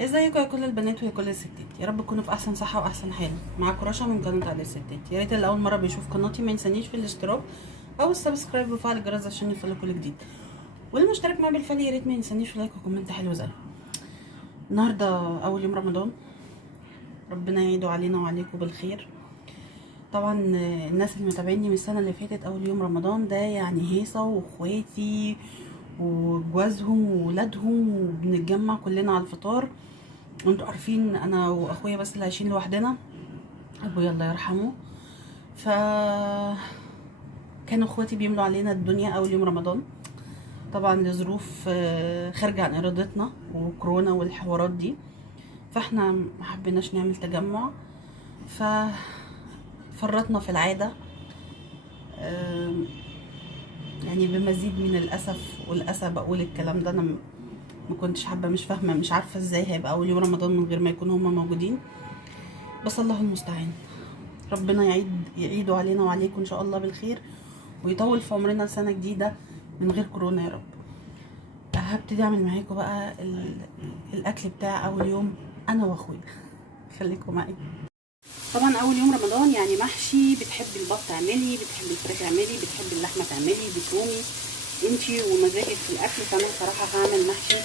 ازيكم يا كل البنات ويا كل الستات، يا رب تكونوا في احسن صحه واحسن حال. معاكم رشا من قناه عادل الستات. يا ريت اللي اول مره بيشوف قناتي ما ينسانيش في الاشتراك او السبسكرايب وفعل الجرس عشان يوصلوا كل جديد، والمشترك معايا بالفعل يا ريت ما ينسانيش في لايك وكومنت حلو زي النهارده. اول يوم رمضان، ربنا يعيده علينا وعليكم بالخير. طبعا الناس اللي متابعيني من السنه اللي فاتت، اول يوم رمضان ده يعني هيصه واخواتي وجوازهم وولادهم وبنتجمع كلنا على الفطار. وانتوا عارفين انا واخويا بس اللي عايشين لوحدنا، ابويا الله يرحمه. ف كانوا اخواتي بيملوا علينا الدنيا اول يوم رمضان، طبعا لظروف خارجه عن ارادتنا وكورونا والحوارات دي. فاحنا ما حبيناش نعمل تجمع، ففرطنا في العاده. يعني بمزيد من الاسف والاسى بقول الكلام ده، انا ما كنتش حابه، مش فاهمه، مش عارفه ازاي هيبقى اول يوم رمضان من غير ما يكونوا هما موجودين. بس الله المستعان، ربنا يعيده علينا وعليكم ان شاء الله بالخير، ويطول في عمرنا سنه جديده من غير كورونا يا رب. هبتدي اعمل معاكم بقى الاكل بتاع اول يوم انا واخويا. خليكم معايا. طبعا اول يوم رمضان يعني محشي. بتحبي البط تعملي، بتحبي الفراخ تعملي، بتحبي اللحمه تعملي، بترومي انتي ومزاجك في الاكل. فانا بصراحه هعمل محشي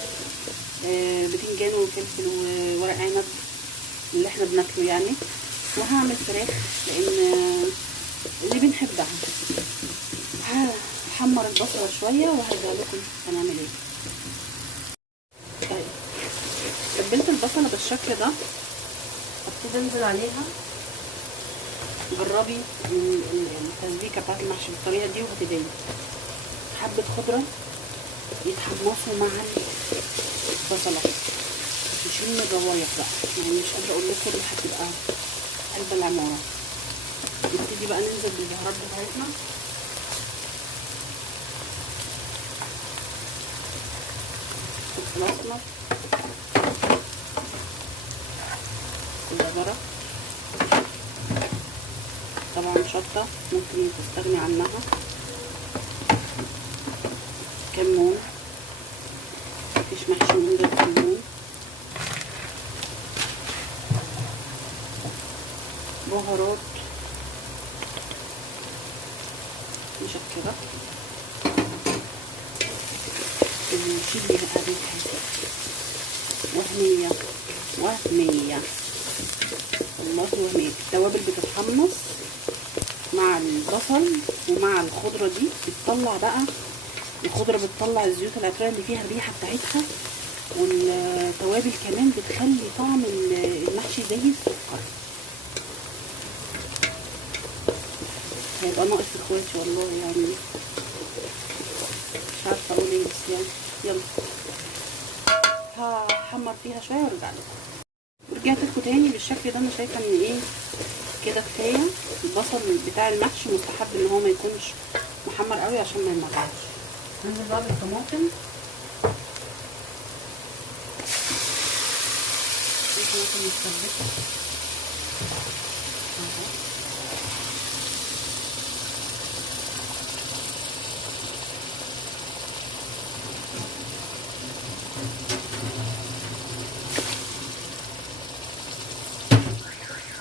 بتنجان وفلفل وورق عنب اللي احنا بناكله يعني، وهعمل فراخ لان اللي بنحبها. هحمر البصله شويه وهرجع لكم هنعمل ايه. طيب، تبلت البصله بالشكل ده، هبتدي انزل عليها. جربي التسبيكه بتاعت المحشي بالطريقه دي وهتدعي. حبه خضره يتحمصوا مع البصله، نشيل من الروايح بقى، يعني مش قادره اقول لكم اللي هتبقى قلب العماره. نبتدي بقى ننزل بالبهارات بتاعتنا. فلفل اسمر، كزبره، طبعا شطه ممكن تستغني عنها، كمون، مفيش محشي من غير كمون، بهارات مشكله، الشيل بقى ريحه وهميه وهميه، والله وهميه. التوابل بتتحمص مع البصل ومع الخضره دي، بتطلع بقى الخضره، بتطلع الزيوت العطريه اللي فيها الريحه بتاعتها، والتوابل كمان بتخلي طعم المحشي زي السكر. هيبقى ناقص اخواتي والله، يعني مش عارفه اقول ايه، بس يعني يلا هحمر فيها شويه وارجع لكم. ورجعت لكم تاني بالشكل ده. انا شايفه ان ايه كده كفايه. البصل بتاع المحشي مستحب ان هو ما يكونش محمر قوي عشان ما يمررش. ننزل بقى بالطماطم. الطماطم متسبكه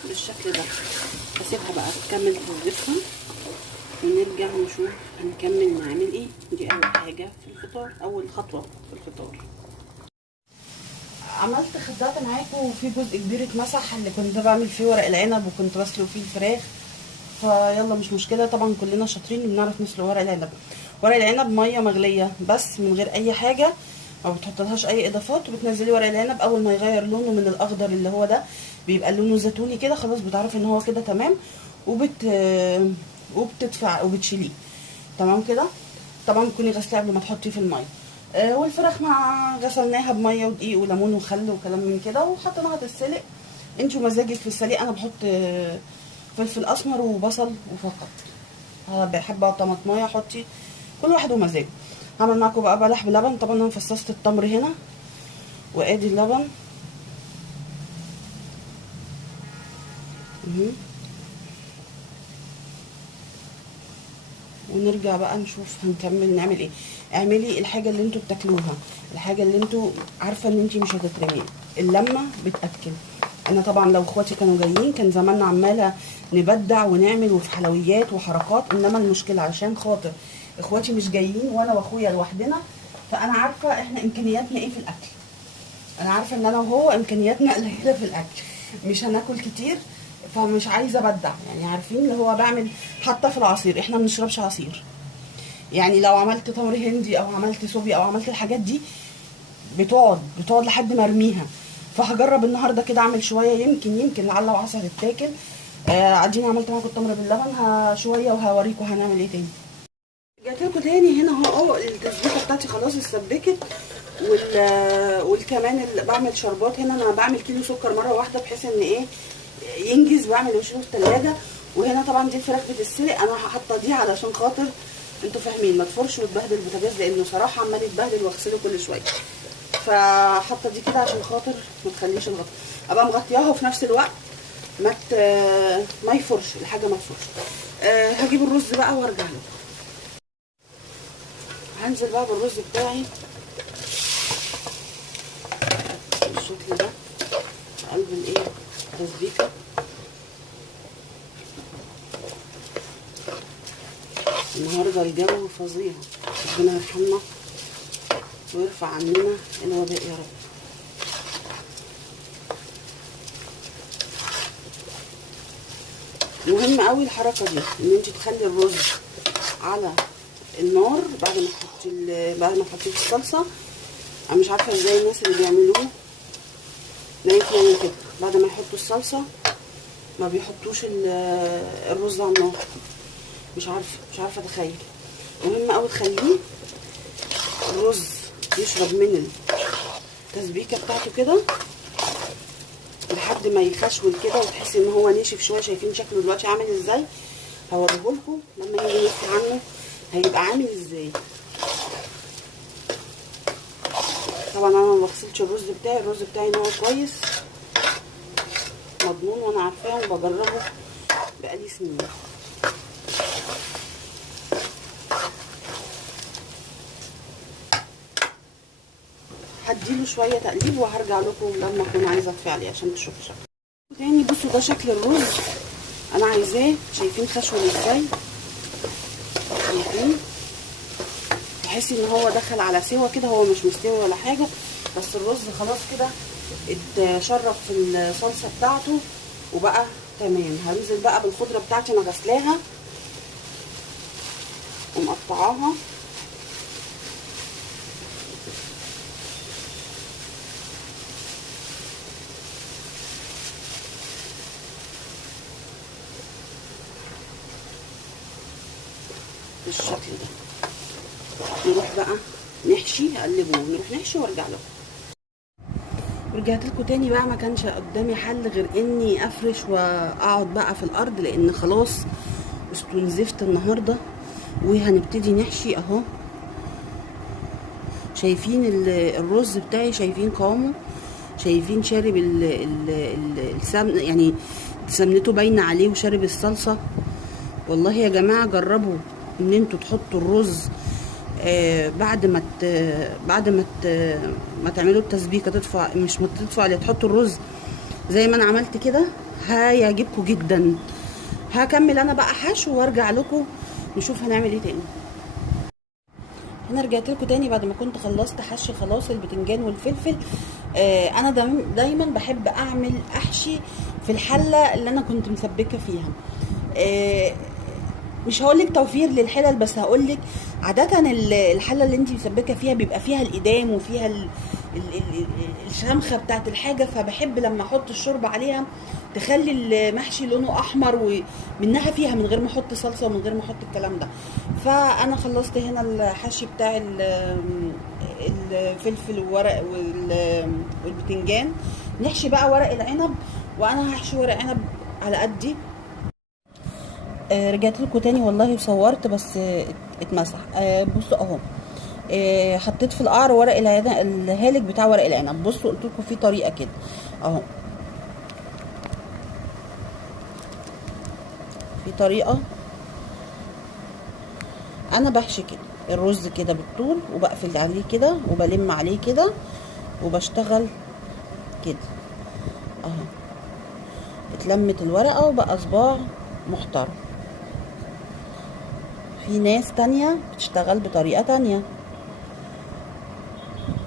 بالشكل ده. هسيبها بقى تكمل تنظيفها ونرجع نشوف هنكمل نعمل ايه. دي اول حاجه في الفطار، اول خطوه في الفطار. عملت خدعت معاكم وفي جزء كبير اتمسح، اللي كنت بعمل فيه ورق العنب وكنت بسلق فيه الفراخ. فيلا مش مشكله، طبعا كلنا شاطرين وبنعرف نسلق ورق العنب. ورق العنب ميه مغليه بس من غير اي حاجه، ما بتحطلهاش اي اضافات، وبتنزلي ورق العنب اول ما يغير لونه من الاخضر اللي هو ده بيبقى لونه زيتوني كده، خلاص بتعرفي ان هو كده تمام. وبتدفع وبتشيليه تمام كده. طبعا تكوني غسلاه قبل ما تحطيه في الميه. والفراخ مع غسلناها بميه ودقيق وليمون وخل وكلام من كده وحطيناها تتسلق. انت ومزاجك في السليق، انا بحط فلفل اسمر وبصل وفقط. بحب طماطمايه حطي، كل واحد ومزاجه. هعمل معاكم بقى بلح بلبن. طبعا انا فصصت التمر هنا وادي اللبن. ونرجع بقى نشوف هنكمل نعمل ايه. اعملي الحاجه اللي انتوا بتاكلوها، الحاجه اللي انتوا عارفه ان انتي مش هتترمي. اللمه بتاكل. انا طبعا لو اخواتي كانوا جايين كان زماننا عماله نبدع ونعمل وفي حلويات وحركات، انما المشكله عشان خاطر اخواتي مش جايين وانا واخويا لوحدنا، فانا عارفه احنا امكانياتنا ايه في الاكل. انا عارفه ان انا وهو امكانياتنا قليله في الاكل، مش هناكل كتير، فمش عايزه ابدع. يعني عارفين اللي هو بعمل حتى في العصير، احنا ما بنشربش عصير. يعني لو عملت تمر هندي او عملت صوبيا او عملت الحاجات دي بتقعد لحد ما ارميها. فهجرب النهارده كده اعمل شويه، يمكن لعل وعسى تتاكل. اديني عملت معاكم التمر باللبن شويه وهوريكم هنعمل ايه تاني. رجعت لكم تاني هنا اهو. التسبيكه بتاعتي خلاص اتسبكت، والكمان اللي بعمل شربات هنا. انا بعمل كيلو سكر مره واحده بحيث ان ايه ينجز، بعمل واشيله في الثلاجه. وهنا طبعا دي الفراخ بتتسلق، انا هحطها دي علشان خاطر انتوا فاهمين ما تفرش وتبهدل البوتاجاز، لانه صراحه عمال يتبهدل واغسله كل شويه. فحاطه دي كده عشان خاطر ما تخليش الغطا، ابقى مغطياها وفي نفس الوقت ما يفرش الحاجه، ما تفرش. هجيب الرز بقى وارجع لكم. هنزل بقى بالرز بتاعي بالشكل ده في قلب الايه التسبيكه. النهارده الجو فظيع، ربنا يرحمنا ويرفع عننا الوباء يا رب. مهم قوي الحركه دي، ان انت تخلي الرز على النار بعد ما تحطيه في الصلصه. انا مش عارفه ازاي الناس اللي بيعملوه نايم كده بعد ما يحطوا الصلصه ما بيحطوش الرز على النار. مش عارفه اتخيل. مهم قوي تخليه الرز يشرب من التسبيكه بتاعته كده لحد ما يخشول كده وتحسي ان هو ناشف شويه. شايفين شكله دلوقتي عامل ازاي؟ هوريهولكم لما نيجي نحكي عنه هيبقى عامل ازاي. طبعا انا ما بغسلش الرز بتاعي ان هو كويس مضمون وانا عارفاه وبجربه بقالي سنين. هديله شويه تقليب وهرجع لكم لما اكون عايزه اطفي عليه عشان تشوفوا شكله تاني. بصوا ده شكل الرز انا عايزاه. شايفين خشول ازاي؟ شايفين؟ تحسي ان هو دخل على سوا كده، هو مش مستوي ولا حاجه، بس الرز خلاص كده اتشرب في الصلصه بتاعته وبقى تمام. هنزل بقى بالخضره بتاعتي، انا غسلاها ومقطعاها. بالشكل ده. نروح بقى نحشي، نروح نحشي وارجع لكم. رجعت لكم تاني بقى. ما كانش قدامي حل غير اني افرش واقعد بقى في الارض، لان خلاص استنزفت النهارده. وهنبتدي نحشي اهو. شايفين الرز بتاعي؟ شايفين قوامه؟ شايفين شارب السمن، يعني سمنته باينه عليه وشارب الصلصه. والله يا جماعه جربوا ان انتوا تحطوا الرز بعد ما تعملوا التسبيكه، مش ما تدفع اللي تحطوا الرز زي ما انا عملت كده، هيعجبكم جدا. هكمل انا بقى حشو وارجع لكم نشوف هنعمل ايه تاني. انا رجعت لكم تاني بعد ما كنت خلصت حشي خلاص البتنجان والفلفل. انا دايما بحب اعمل احشي في الحله اللي انا كنت مسبكه فيها. مش هقولك توفير للحلل، بس هقولك عادة الحلة اللي انتي مسبكة فيها بيبقى فيها الإدام وفيها الشمخة بتاعت الحاجة، فبحب لما احط الشوربة عليها تخلي المحشي لونه أحمر ومنها فيها، من غير ما احط صلصة ومن غير ما احط الكلام ده. فأنا خلصت هنا الحشي بتاع الفلفل والورق والبتنجان. نحشي بقى ورق العنب، وأنا هحشي ورق عنب على قدي. رجعت لكم تاني والله وصورت بس اتمسح. بصوا اهو. حطيت في القعر ورق الهالك بتاع ورق العنب. بصوا قلت لكم في طريقه كده اهو، في طريقه انا بحشي كده الرز كده بالطول، وبقفل عليه كده وبلم عليه كده وبشتغل كده اهو. اتلمت الورقة وبقى صباع محترم. في ناس تانية بتشتغل بطريقة تانية،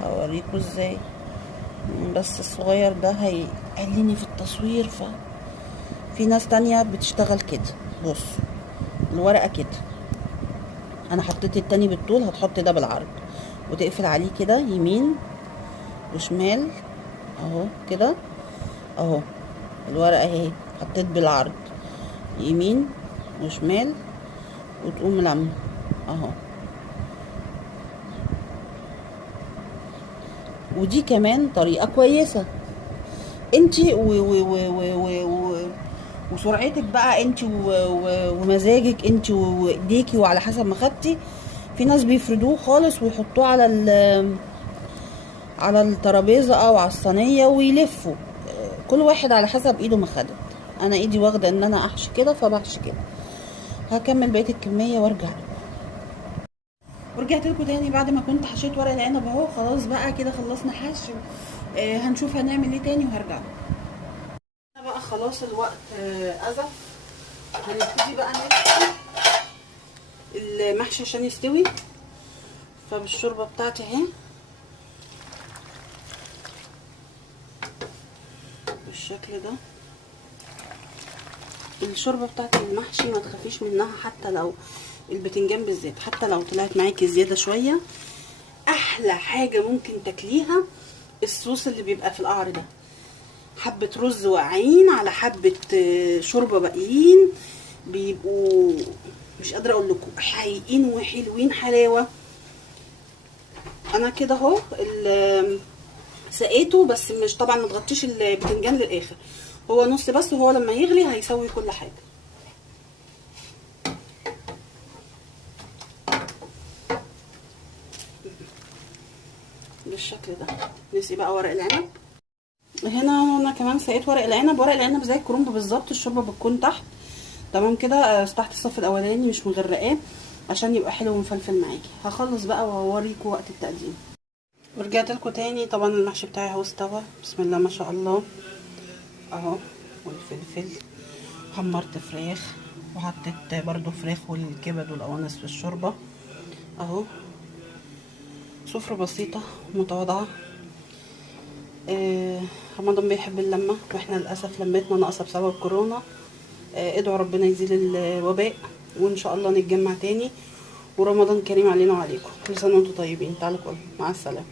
هوريكوا ازاي، بس الصغير ده هيقلني في التصوير. في ناس تانية بتشتغل كده. بص الورقة كده، انا حطيت التاني بالطول، هتحط ده بالعرض وتقفل عليه كده يمين وشمال اهو كده اهو. الورقة اهي حطيت بالعرض يمين وشمال وتقوم لم اهو. ودي كمان طريقة كويسة. انتي وسرعتك بقى انتي ومزاجك انتي وايديكي، وعلى حسب ما خدتي. في ناس بيفردوه خالص ويحطوه على الترابيزه او على الصينيه ويلفوا. كل واحد على حسب ايده ما خدت. انا ايدي واخده ان انا احشي كده فبحشي كده. هكمل بقيه الكميه وارجع لكم. ورجعت لكم تاني بعد ما كنت حشيت ورق العنب اهو. خلاص بقى كده خلصنا حشي. هنشوف هنعمل ايه تاني وهرجع لكم. انا بقى خلاص الوقت أزف. هنبتدي بقى نحشي المحشي عشان يستوي. فبالشوربه بتاعتي اهي بالشكل ده. الشوربه بتاعت المحشي ما تخافيش منها، حتى لو البتنجان بالذات حتى لو طلعت معاكي زياده شويه، احلى حاجه ممكن تاكليها الصوص اللي بيبقى في القعر ده. حبه رز واقعين على حبه شوربه باقيين، بيبقوا مش قادره اقول لكم حقيقين وحلوين حلاوه. انا كده اهو سقيته، بس مش طبعا ما تغطيش البتنجان للاخر، هو نص بس، وهو لما يغلي هيسوي كل حاجه. بالشكل ده. نسقي بقى ورق العنب. هنا انا كمان سقيت ورق العنب. ورق العنب زي الكرنب بالظبط، الشوربه بتكون تحت تمام كده، تحت الصف الاولاني مش مغرقاه عشان يبقى حلو ومفلفل معاكي. هخلص بقى واوريكم وقت التقديم. ورجعت لكم تاني. طبعا المحشي بتاعي اهو استوى، بسم الله ما شاء الله اهو. والفلفل، حمرت فراخ وحطيت برضو فراخ والكبد والقوانص في الشوربه اهو. سفرة بسيطة متواضعة. رمضان بيحب اللمة، واحنا للأسف لمتنا ناقصة بسبب كورونا. ادعوا ربنا يزيل الوباء، وان شاء الله نتجمع تاني. ورمضان كريم علينا وعليكم. كل سنة وانتم طيبين. تعالوا كلوا، مع السلامة.